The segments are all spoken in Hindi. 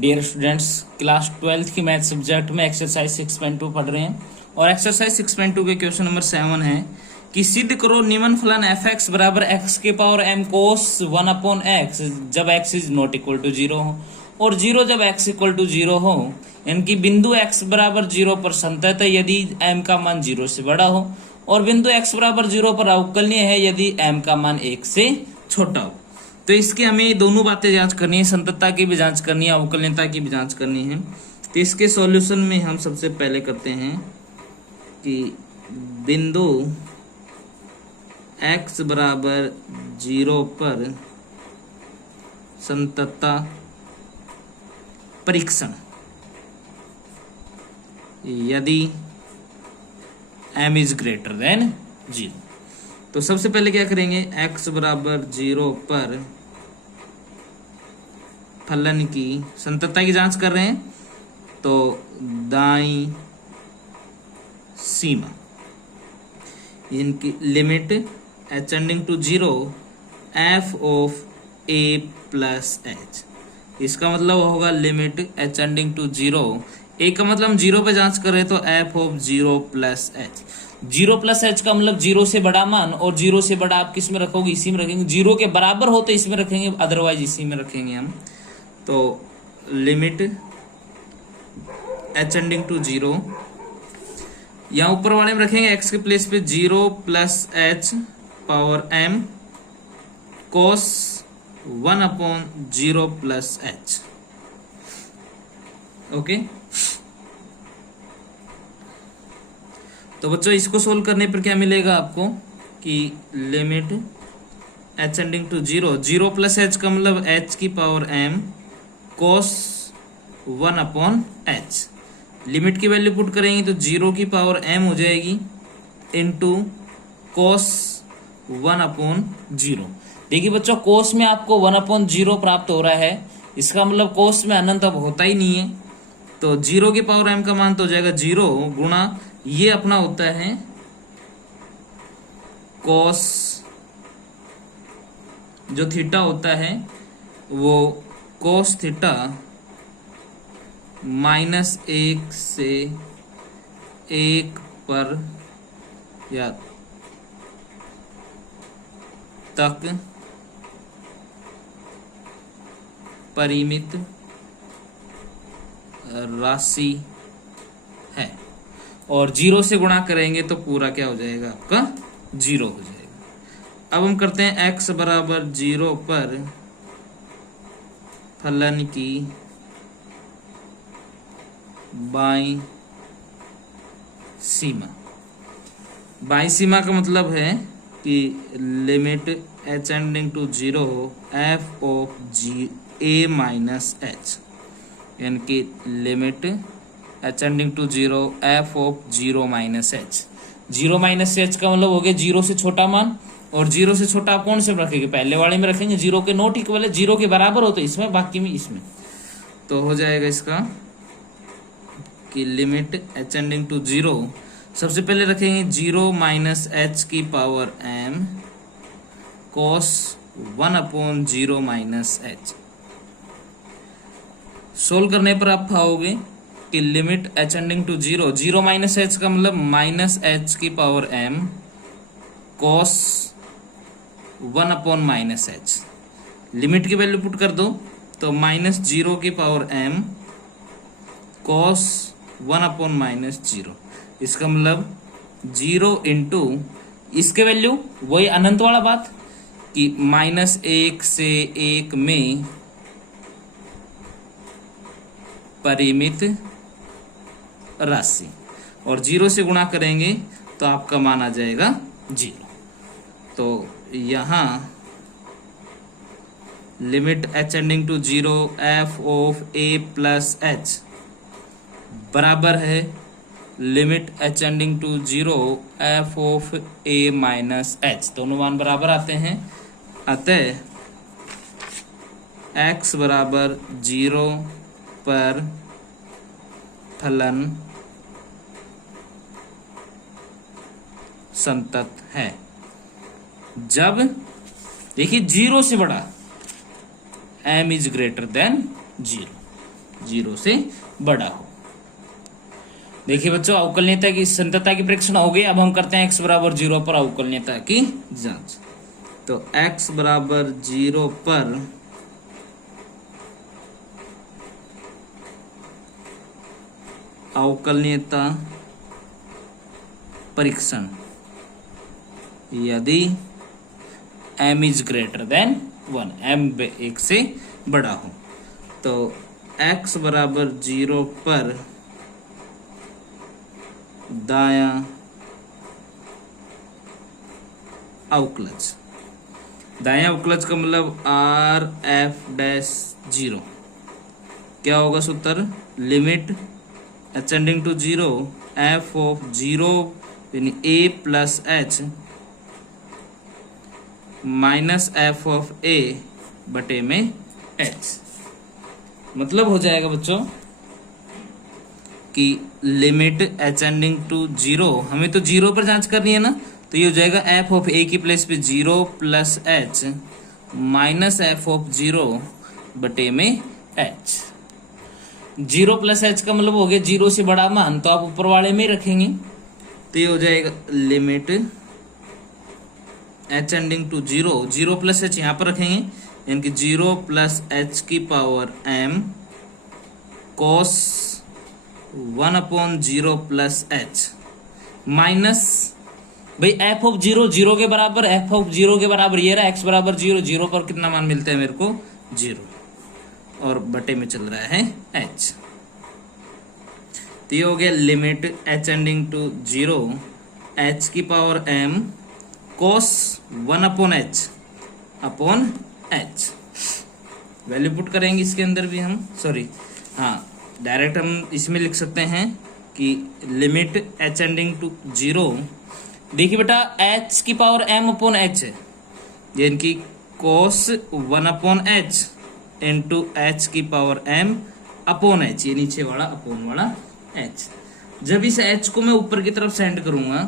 डियर स्टूडेंट्स, क्लास 12th की मैथ सब्जेक्ट में एक्सरसाइज 6.2 पढ़ रहे हैं और एक्सरसाइज 6.2 के क्वेश्चन नंबर 7 है कि सिद्ध करो निम्न फलन एफ एक्स बराबर एक्स के पावर एम कोस 1/x जब x is not equal to 0 हो और 0 जब x इक्वल टू 0 हो, यानी कि बिंदु x बराबर 0 पर संतत है यदि m का मान 0 से बड़ा हो और बिंदु x बराबर 0 पर अवकलनीय है यदि m का मान 1 से छोटा हो। तो इसके हमें दोनों बातें जांच करनी है, संततता की भी जांच करनी है, अवकलनीयता की भी जांच करनी है। तो इसके सॉल्यूशन में हम सबसे पहले करते हैं कि बिंदु x बराबर 0 पर संततता परीक्षण यदि m इज ग्रेटर देन 0। तो सबसे पहले क्या करेंगे, x बराबर 0 पर फलन की संततता की जांच कर रहे हैं, तो दाईं सीमा इनकी limit h tending to 0 f of a plus h, इसका मतलब होगा limit h tending to 0, a का मतलब हम 0 पे जांच कर रहे हैं तो f of 0 plus h, 0 plus h का मतलब 0 से बड़ा मान, और 0 से बड़ा आप किस में रखोगे, इसी में रखेंगे, 0 के बराबर हो तो इसमें रखेंगे, अदरवाइज इसी में रखेंगे हम। तो लिमिट h टेंडिंग टू 0, यहाँ ऊपर वाले में रखेंगे x के प्लेस पे 0 plus h power m cos 1/0 plus h। Okay, तो बच्चों इसको सोल्व करने पर क्या मिलेगा आपको कि limit h tending to 0, 0 plus h का मतलब h की power m cos 1/h, limit की वैल्यू पुट करेंगे तो 0 की पावर m हो जाएगी इनटू cos 1/0। देखिए बच्चों, cos में आपको 1/0 प्राप्त हो रहा है, इसका मतलब cos में अनंत अब होता ही नहीं है, तो 0 की पावर m का मान तो हो जाएगा 0 गुणा ये अपना होता है cos, जो थीटा होता है वो cos थीटा -1 से 1 पर या तक परिमित राशि है, और 0 से गुणा करेंगे तो पूरा क्या हो जाएगा आपका 0 हो जाएगा। अब हम करते हैं x बराबर 0 पर फलन की बाईं सीमा, बाईं सीमा का मतलब है कि limit h tending to 0 f of a minus h, यानी कि limit h tending to 0 f of 0 minus h, 0 minus h का मतलब हो गया 0 से छोटा मान, और 0 से छोटा आप कौन से रखेंगे, पहले वाले में रखेंगे, 0 के नॉट इक्वल है, 0 के बराबर हो तो इसमें, बाकी में इसमें, तो हो जाएगा इसका कि लिमिट h टेंडिंग टू 0, सबसे पहले रखेंगे 0 माइनस h की power m cos 1/0 minus h। Solve करने पर आप पाओगे कि limit h tending to 0, 0 minus h का मतलब माइनस h की power m cos 1/-h, limit की वैल्यू पुट कर दो तो -0 की पावर m cos 1/-0, इसका मतलब 0 इंटू इसके वैल्यू वही अनंत वाला बात कि -1 से 1 में परिमित राशि, और 0 से गुणा करेंगे तो आपका मान आ जाएगा 0। तो यहाँ limit h tending to 0 f of a plus h बराबर है limit h tending to 0 f of a minus h, दोनों मान बराबर आते हैं, अतः x बराबर 0 पर फलन संतत है जब, देखिए 0 से बड़ा m is greater than 0, zero से बड़ा हो। देखिए बच्चों, अवकलनीयता की संततता की परीक्षण हो गई। अब हम करते हैं x बराबर 0 पर अवकलनीयता की जांच। तो x बराबर 0 पर अवकलनीयता परीक्षण यदि m is greater than 1, m 1 से बड़ा हो। तो x बराबर 0 पर दायां अवकलज, दायां अवकलज का मतलब आर एफ डैश 0 क्या होगा सूत्र, limit ascending to 0 f of 0 यानी a plus h minus f of a बटे में h। मतलब हो जाएगा बच्चों कि लिमिट असेंडिंग टू 0, हमें तो 0 पर जांच करनी है ना, तो ये हो जाएगा एफ ऑफ a की प्लेस पे 0 plus h minus f of 0 बटे में h। 0 प्लस एच का मतलब हो गया 0 से बड़ा मान, तो आप ऊपर वाले में ही रखेंगे, तो ये हो जाएगा limit ascending to 0, 0 plus h यहाँ पर रखेंगे, यानी कि 0 प्लस एच की power m cos 1/0 plus h minus भाई एफ ऑफ 0 0 के बराबर, एफ ऑफ 0 के बराबर ये रहा x बराबर 0, 0 पर कितना मान मिलता है मेरे को 0, और बटे में चल रहा है h। तो ये हो गया लिमिट असेंडिंग टू 0 h की power m cos 1/h upon h। Value put करेंगे इसके अंदर भी हम, सॉरी हाँ डायरेक्ट हम इसमें लिख सकते हैं कि लिमिट असेंडिंग टू 0, देखिए बेटा h की पावर m अपॉन h है, यानी कि cos 1/h इंटू h की पावर m अपॉन h, ये नीचे वाला अपॉन वाला h। जब इस h को मैं ऊपर की तरफ सेंड करूंगा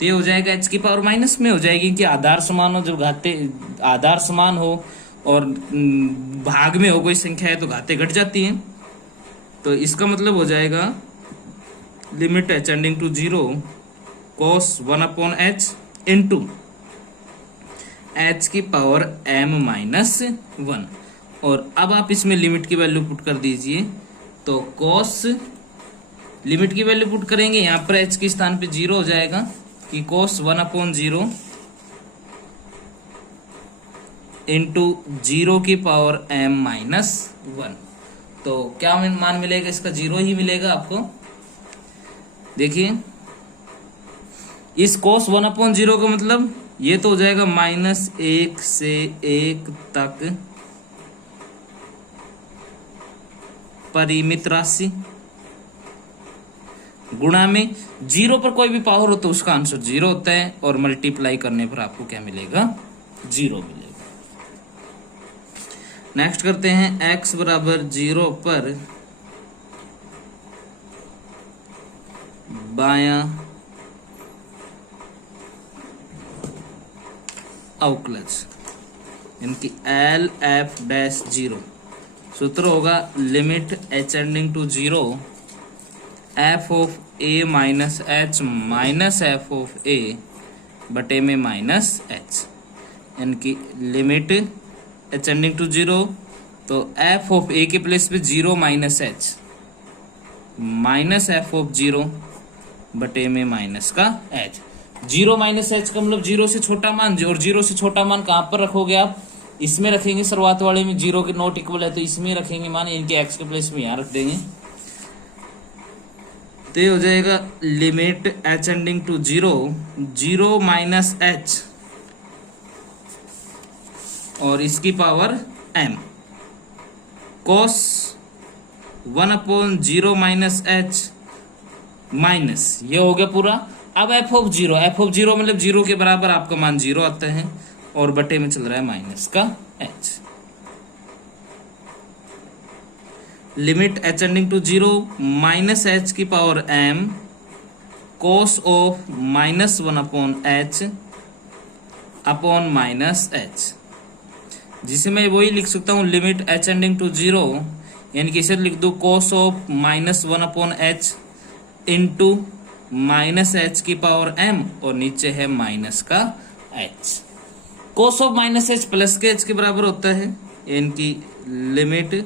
तो ये हो जाएगा h की पावर माइनस में हो जाएगी, कि आधार समान हो, जब घाते आधार समान हो और भाग में हो कोई संख्या है तो घाते घट जाती हैं। तो इसका मतलब हो जाएगा limit ascending to 0 cos 1/h into h की पावर m माइनस 1। और अब आप इसमें लिमिट की वैल्यू पुट कर दीजिए, तो cos लिमिट की वैल्यू पुट करेंगे यहाँ पर h के स्थान पे 0 हो जाएगा, कि cos 1/0 इंटू 0 की पावर m माइनस 1। तो क्या मान मिलेगा इसका, 0 ही मिलेगा आपको। देखिए इस cos 1/0 का मतलब ये तो हो जाएगा -1 से 1 तक परिमित राशि, गुणा में 0 पर कोई भी पावर हो तो उसका आंसर 0 होता है, और मल्टीप्लाई करने पर आपको क्या मिलेगा 0 मिलेगा। नेक्स्ट करते हैं x बराबर 0 पर बायां अवकलज, यानी कि एल एफ डैश 0। सूत्र होगा limit ascending to 0 f of a minus h minus f of a बटे में माइनस h, यानी कि लिमिट असेंडिंग टू 0, तो एफ ऑफ a के प्लेस पे 0 minus h minus f of 0 बटे में माइनस का h। 0 माइनस h का मतलब 0 से छोटा मान, और 0 से छोटा मान कहाँ पर रखोगे आप, इसमें रखेंगे, शुरुआत वाले में 0 के नॉट इक्वल है तो इसमें रखेंगे मान, इनके x के प्लेस में यहाँ रख देंगे। तो ये हो जाएगा limit ascending to 0 0 minus h और इसकी power m cos 1/0 minus h minus, ये हो गया पूरा। अब f ऑफ 0 मतलब 0 के बराबर आपका मान 0 आता है, और बटे में चल रहा है माइनस का h। Limit ascending to 0 minus h की power m cos of -1/h upon minus h, जिसे मैं वही लिख सकता हूँ लिमिट असेंडिंग टू 0 यानी कि इसे लिख दो cos of -1/h into -h⁻m और नीचे है माइनस का h। cos of -h plus के h के बराबर होता है, यानी कि लिमिट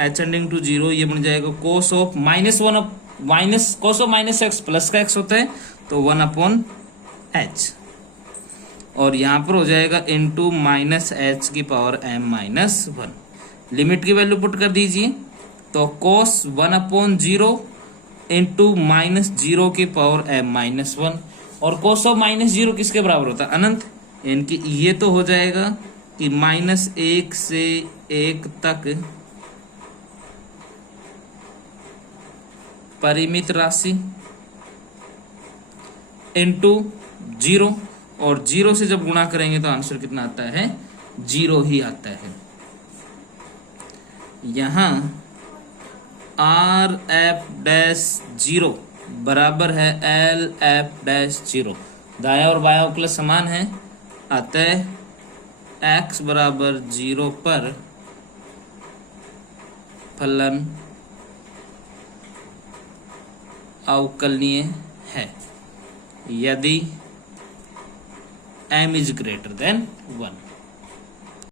h टेंडिंग टू 0 ये बन जाएगा cos of cos of -x plus का x होता है तो 1/h, और यहाँ पर हो जाएगा इंटू -h⁻m-1। लिमिट की वैल्यू पुट कर दीजिए तो cos 1/0 इंटू -0⁻m-1, और cos ऑफ -0 किसके बराबर होता है? अनंत। यानी कि ये तो हो जाएगा कि -1 से 1 तक परिमित राशि इंटू 0, और 0 से जब गुणा करेंगे तो आंसर कितना आता है? 0 ही आता है। यहां RF'0 बराबर है LF'0, दाया और बाया अवकलज समान है, अतः x बराबर 0 पर फलन अवकलनीय है यदि m is greater than 1।